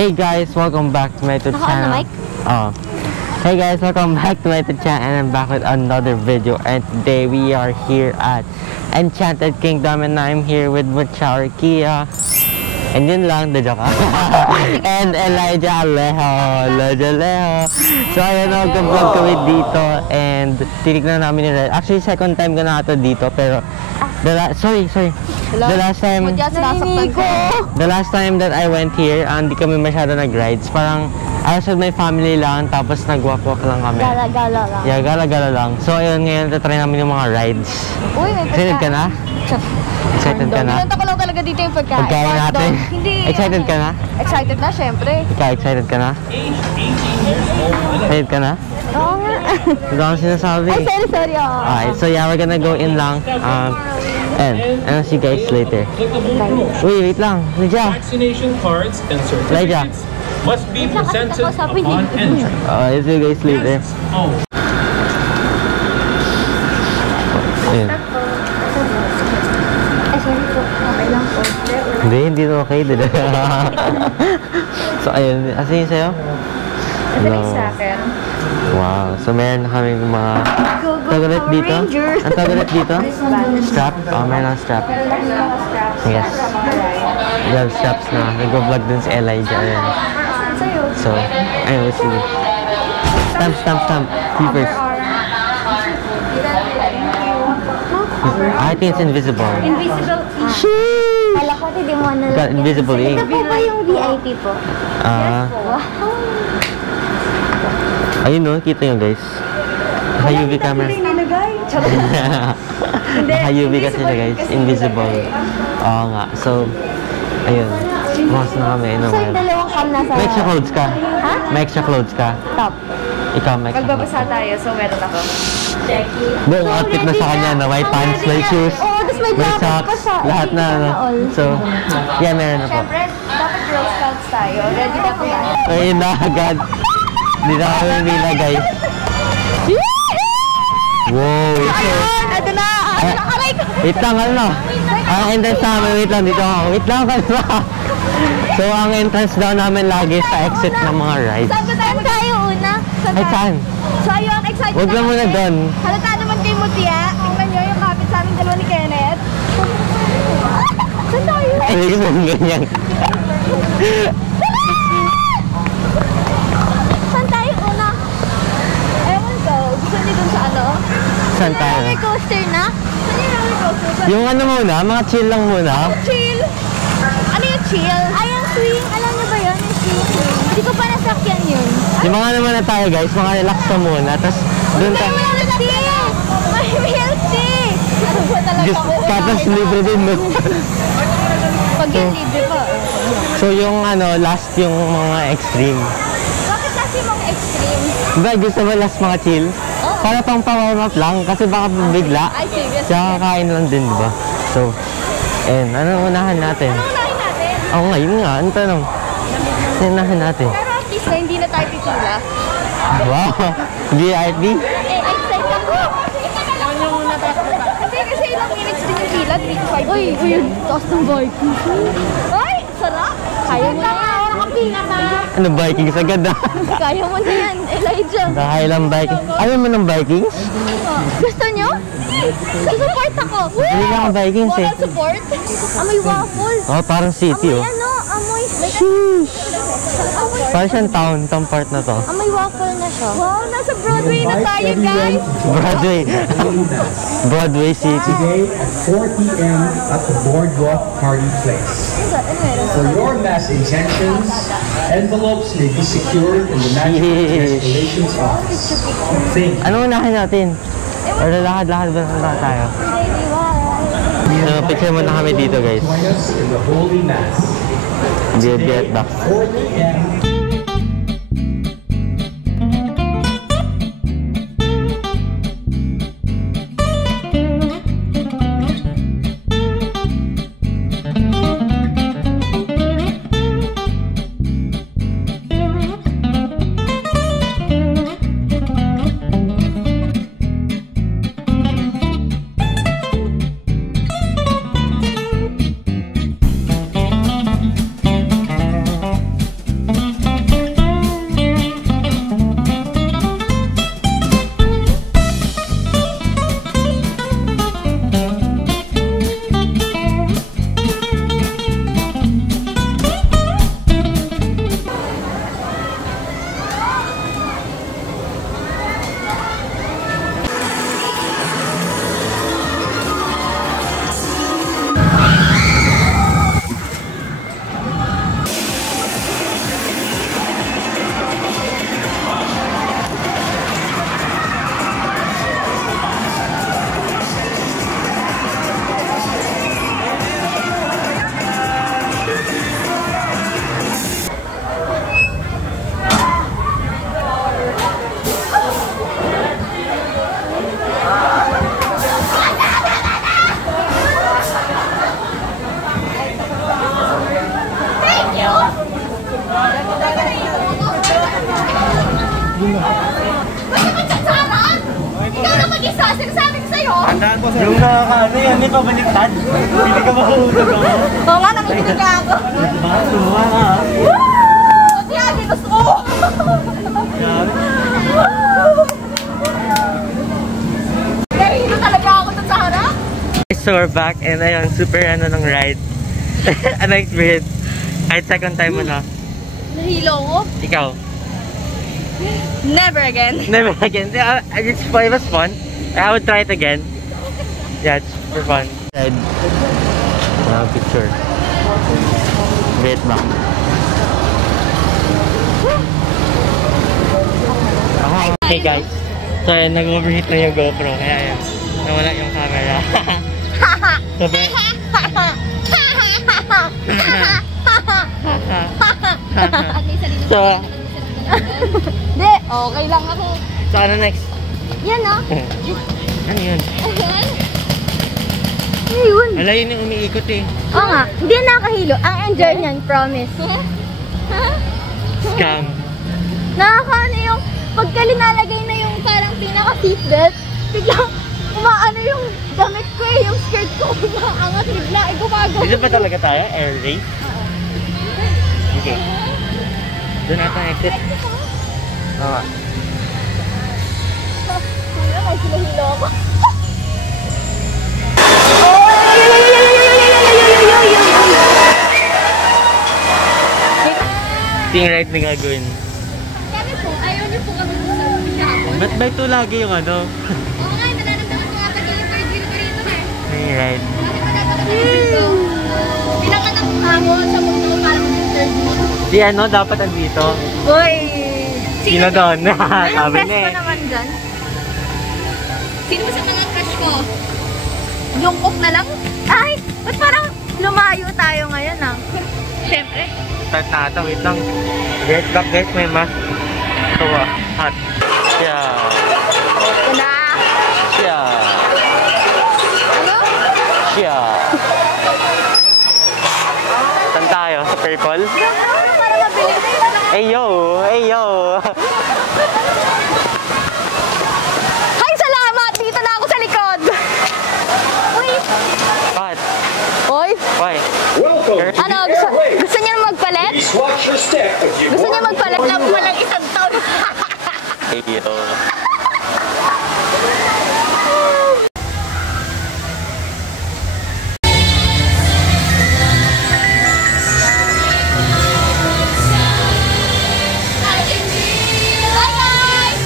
Hey guys, welcome back to my YouTube channel. Hey guys, welcome back to my YouTube channel, and I'm back with another video. And today we are here at Enchanted Kingdom, and I'm here with Mucha Kia. And yun lang, the joke. And Elijah Alejo. So ayun, nag-vlog kami dito and titignan namin yung ride. Actually, second time ko na ito dito, pero the last time that I went here, hindi kami masyado nag-rides. Parang I was with my family lang, tapos nag-walk-walk lang kami. Gala-gala lang. Yeah, gala-gala lang. So ayun, ngayon try namin yung mga rides. Uy, may excited ka na? Excited ka na? Pinunta ko lang talaga dito yung pagkain. Pagkain natin? Hindi. Excited ka na? Excited na, syempre. Ikaw, excited ka na? Excited ka na? Oo nga. Ito ang sinasabi. Ay, sorry. Alright, so yeah, we're gonna go in lang. And I'll see you guys later. Wait lang. Lydia. Vaccination cards and certificates must be presented upon entry. I'll see you guys later. Ayun. Ay, sorry po. Okay lang po. Hindi na okay. So ayun, asa yun sa'yo? Ito sa akin. Wow, so meron na kami mga tagulit dito. Ang tagulit dito? Strap? Meron ng strap. Yes. We have straps na. Nag-vlog dun si Elijah. Ayan. So, ayun, we'll see. Stamp. Keepers. I think it's invisible. Invisible ink. Kala ko, hindi mo na. Got invisible ink. Ito po ba yung VIP po? Yes po. Ayun no, kita nyo guys. Naka-UV camera. Naka-UV kasi siya guys. Invisible. Oo nga. So, ayun. Mas na kami. So, yung dalawang cam nasa... May extra clothes ka? Ha? May extra clothes ka? Top. Ikaw, may extra clothes. Magbabasa tayo, so meron ako. Buong outfit na sa kanya na may pants, may shoes, may socks, lahat na. So, yeah, meron na po. Siyempre, dapat Girl Scouts tayo. Ready na po tayo. Ayun na agad. Hindi na kami nilagay. Wow! Ito na! Aray ko! Wait lang, ano? Ang entrance namin, wait lang, dito ako. Wait lang, kalma. So, ang entrance daw namin lagi sa exit ng mga rides. Saan tayo una? Ay, saan? So, ayun, excited Huwag lang muna doon. Halata naman kay Mutia. Tingnan nyo yung kapit sa aming dalawa ni Kenneth. Saan tayo? Ay, ganyan. Saan tayo una? Ewan ko. Gusto niyo dun sa ano? Saan tayo? Roller coaster na? Saan yung roller coaster? Yung ano muna, mga chill lang muna. Chill. Ano yung chill? Ay, yung swing. Alam niyo ba yun? Yung swing. Hindi ko pa nasakyan yun. Yung mga naman na tayo guys, mga relax ka muna. Tapos doon tayo. May milk tea! May milk tea! Ano ba talaga ako? Tapos libre din mo. Pag yung libre pa. So yung ano, last yung mga extreme. Bakit kasi mga extreme? Diba gusto mo last mga chill? Para pang pa-warm up lang kasi baka bigla. Ay, serious. Tsaka kakain lang din, diba? So, ano unahan natin? Ano unahin natin? Oo nga, yun nga. Ang tanong. Unahan natin. Pero at least na hindi na tayo pipila. Wow! VIP? Excited ako! Ano yung natakot? Hindi kasi ilang minutes din yung pila, 3 to 5 Uy, taas ng Vikings. Ay, sarap! Kaya mo na yan. Ano Vikings agad na? Kaya mo na yan, Elijah. Dahil lang Vikings. Ayaw mo ng Vikings? Gusto nyo? Support ako! Hindi na ako Vikings eh. Moral support? Amoy waffle. Oh, parang city Amoy oh. ano? Amoy... Parang siyang town part na to. Amoy waffle na siya. Wow, nasa Broadway na tayo, guys! Broadway City. Today at 4 p.m. at the Boardwalk Party Place. For your mass injections, envelopes may be secured in the National Installations Office. Thank you. Ano unahin natin? Or lalakad-lakad ba na tayo? So, picture muna kami dito guys. Join us in the Holy Mass. Be right back. 4 p.m. Yung nakakaano yun, may pabaliktad. Hindi ka mahulog ako. Oo nga, nakikinig ka ako. Diba? Sumuha ka. Kasi nga, ginusto ko. Nahihilo talaga ako dun sa harap. So we're back and ayun, super ano ng ride. Ano experience? Kahit second time mo na. Nahilo ko. Ikaw? Never again. Never again. It was fun. I would try it again. Yeah, it's super fun. Ride. Picture. Wait back. Hey guys. So nag-overheat na yung GoPro. Kaya yun. Nawala yung camera. Sabi. So, Hindi, okay lang ako. so ano next? Yan o. Ano yun? Ayan. Ayun. Wala yun yung umiikot eh. Oo nga, hindi nakakahilo. Ang enjoy niyan, promise. Scam. Nakakaano yung pagka linalagay na yung parang pinaka-seatbelt, biglang umaano yung damit ko eh, yung skirt ko, umaangat bigla, gumagawa. Dito ba talaga tayo? Air race? Okay. Doon natin exit. Oo. Kuya, may sila-hilo ako. Ting ride na gagawin. Sabi po, ayaw niyo po kami sa umisya. Ba't ba ito lagi yung ano? Oo nga, nananamdaman ko nga pag yung third wheel ko rito na eh. Ting ride. Bakit dapat ako dito? Pinanganak ako sa mundo parang yung third wheel. Di ano, dapat andito. Uy! Sino doon? Sabi Anong na best eh. ko naman dyan? Sino ba sa mga crush ko? Jungkook na lang? Ay! Ba't parang lumayo tayo ngayon ah? Siyempre. Start na ito, wait lang. Guys, back guys, may mask. Ito ah, hot. Yeah. Ito na! Yeah. Ano? Yeah. Saan tayo? Sa purple? Para mabilis. Hey yo! Hey yo! Hi! Salamat! Dito na ako sa likod! Uy! Bakit? Uy! Why? Welcome to Ano? the airway. Gusto niyo magpalit? Please watch your step as you Gusto niyo board magpalit the na boarding walang line. isang taon? Hey yo. Bye guys!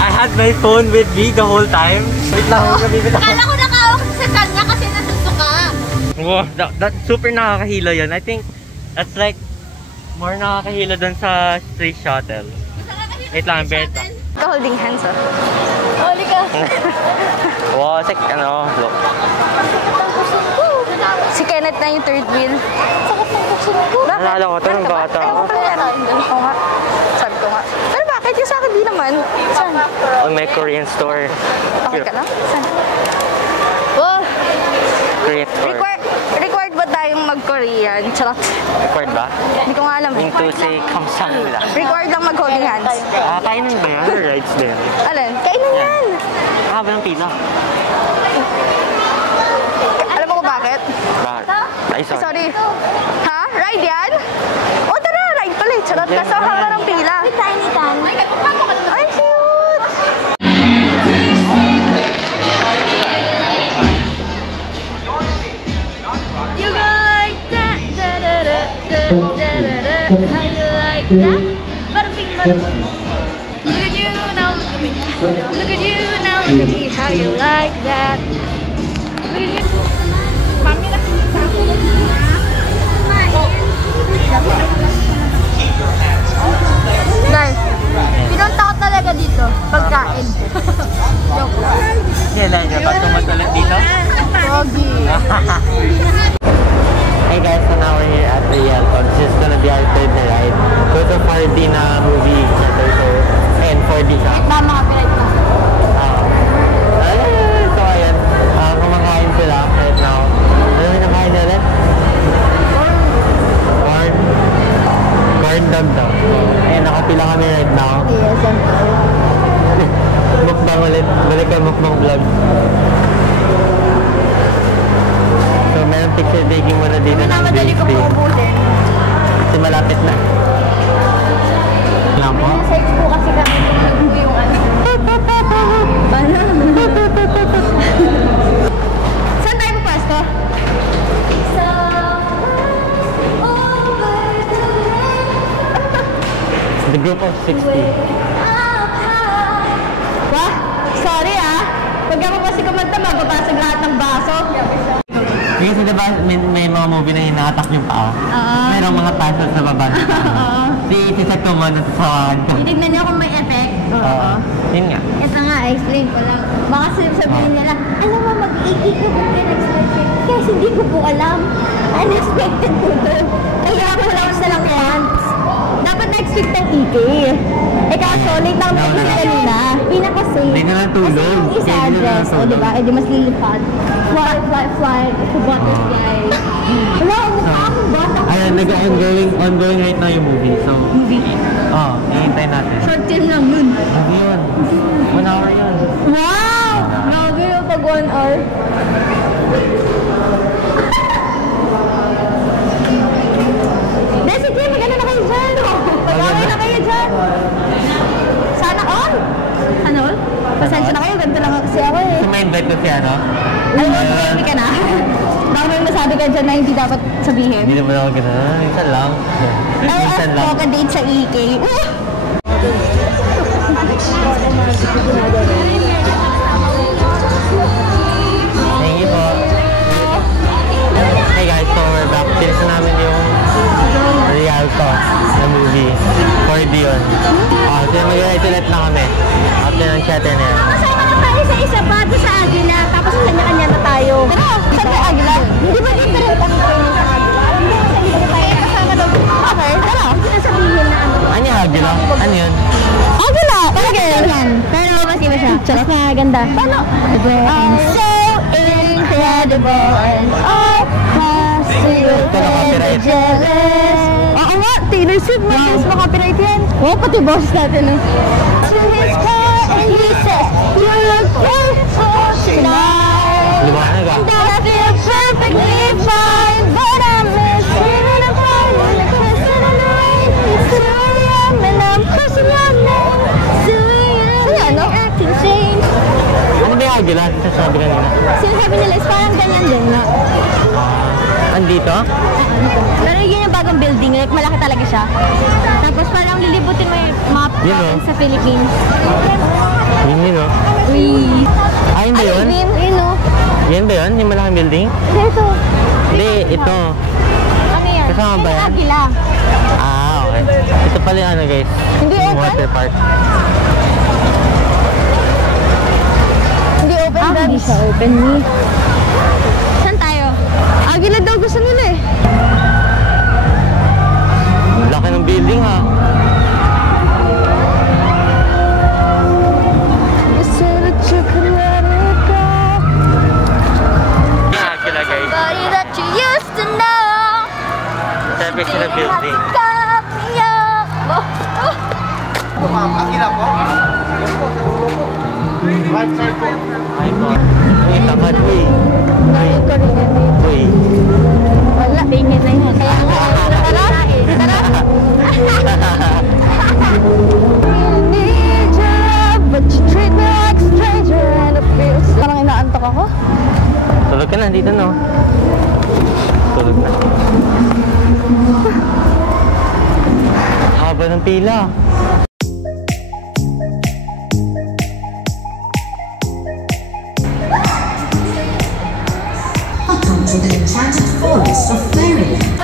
I had my phone with me the whole time. Wait lang, huwag kabibit ako. Kala ko nakawak sa kanya kasi nasusuka. Wow, that super nakakahilo yun. I think that's like more nakakahilo dun sa street shuttle. Wait lang, bet. Holding hands ah. Huli ka. Wow, sek, ano, look. Si Kenneth na yung third wheel. Sakit ng pusin ko. Nalala ko, ito ng bata ako. Sabi ko nga. Pero bakit? Yung sa akin di naman. may Korean store. Okay ka lang? Saan? Oh, Korean store. required ba tayong mag-Korean? Charot. Record ba? Hindi ko nga alam eh. Yung to say kamsamnida. Required lang mag-holding hands. Kainin ba yan? Or rides din? Alin? Kainan yan. Haba ng pila. Alam mo kung bakit? Bakit? Ay, sorry. Sorry. Ha? Ride yan? O tara, ride pala eh. Charot. Nasa haba ng pila. May tiny tan. Ay, cute! You like that? Da-da-da-da-da-da-da. How you like that? Bada-bing, bada-boom. Look at you now, look at me. Look at you now, look at me. How you like that? Look at you. Mami na. Guys, pinunta ko talaga dito. Pagkain. Joke lang. Kailan nyo ba tumatulat dito? Pogi. Hey guys, so now we're here at the Yelp. This is gonna be our third na ride. So it's a 4D na movie center. So, and 4D siya. Tama copyright na. So ayan, kumakain sila right now. Ano yung nakain nila? Corn dog daw. Ayan, nakapila kami right now. Yes, Mukbang ulit. Balik ka mukbang vlog. So meron picture taking muna dito ng Namadali ko Disney. po ubusin. Kasi malapit na. Alam po? Search po kasi kami yung ano. Saan tayo pupasto? Sa... The group of 60. Wah, sorry ah. Pag ako kasi kumanta, mababasag lahat ng baso. Kasi diba may mga movie na hinatak yung paa? Merong mga puzzles na babasag. Si Sakuma na sasawahan ko. Titignan niyo kung may effect. Yun nga. Ito nga, explain ko lang. Baka sabihin nila, alam mo, mag-iiki ko po unexpected. Kasi hindi ko po alam. Unexpected po doon. Kaya ako lang sa lang pants. Dapat na-expect ng iki. Eh kaso, late lang ako kanina. Pinaka-safe. Hindi na natulog. Kasi yung isa Hindi na address, o natulog. diba? Eh di mas lilipad. Fly, fly, fly. To butterfly. Wala, mukha akong bata. Ayan, ongoing right now yung movie. So, hihintay natin. Short film lang yun. Hindi yun. 1 hour yun. Wow! Grabe yung pag 1 hour. Sige, maganda na kayo dyan. Mag-away na kayo dyan. Sana all? Sana all? Pasensya na kayo, ganito lang kasi ako eh. So, may invite ko si ano? Ay, hindi ka na. Baka may masabi ka dyan na hindi dapat sabihin. Hindi naman ako gano'n. Minsan lang. Ay, Minsan lang. ako ka-date sa EK. Thank you po. Hey guys, so we're back. Tinis na namin yung Rialto na movie. 4D yun. So mag-ride ulit na kami. After ng chatter na yan. Masaya na tayo sa isa pa, sa Agila. Tapos kanya-kanya na tayo. Pero, saan tayo Agila? Hindi ba different ang training sa Agila? Hindi ba hindi tayo kasama daw? Okay, tara. Hindi na sabihin na ano. Ano yung Agila? Ano yun? Agila! Talaga yan. Pero mas iba siya. Mas maganda. Paano? So incredible and all copyright. jealous. Oo nga, Taylor Swift. Mas makapiright yan. Oo, pati boss natin. To his car and he said, you look beautiful tonight. Liwanag ah. And I feel perfectly fine, but I miss feeling the fire and the kiss in the rain. It's 2 a.m. and I'm pushing your name. 2 a.m. and you're acting shame. Ano ba yung Agila? Sasabi kanina. Sinasabi nila is parang ganyan din na. Andito? Pero yun yung bagong building, like malaki talaga siya. Tapos parang lilibutin mo yung map Yun, oh. sa Philippines. Yun yun oh. Uy. Ah, yun ba yun? Yun o. Yan ba yun? Yung malaking building? Hindi ito. Hindi, ito. Ano yan? Kasama ba yan? Agila. Ah, okay. Ito pala yung ano guys. Hindi Yung open? water park. Hindi open, hindi siya open. Saan tayo? Agila daw gusto nila eh. Laki ng building ha. Ay po. Uy, tamad uy. Ngayon ko rin yan eh. Uy. Wala, tingin na yun. Kaya nga, tara, need your love, but you treat me like a stranger and it feels... Parang inaantok ako. Tulog ka na, dito no. Tulog na. Haba ng pila. Welcome to the enchanted forest of fairyland.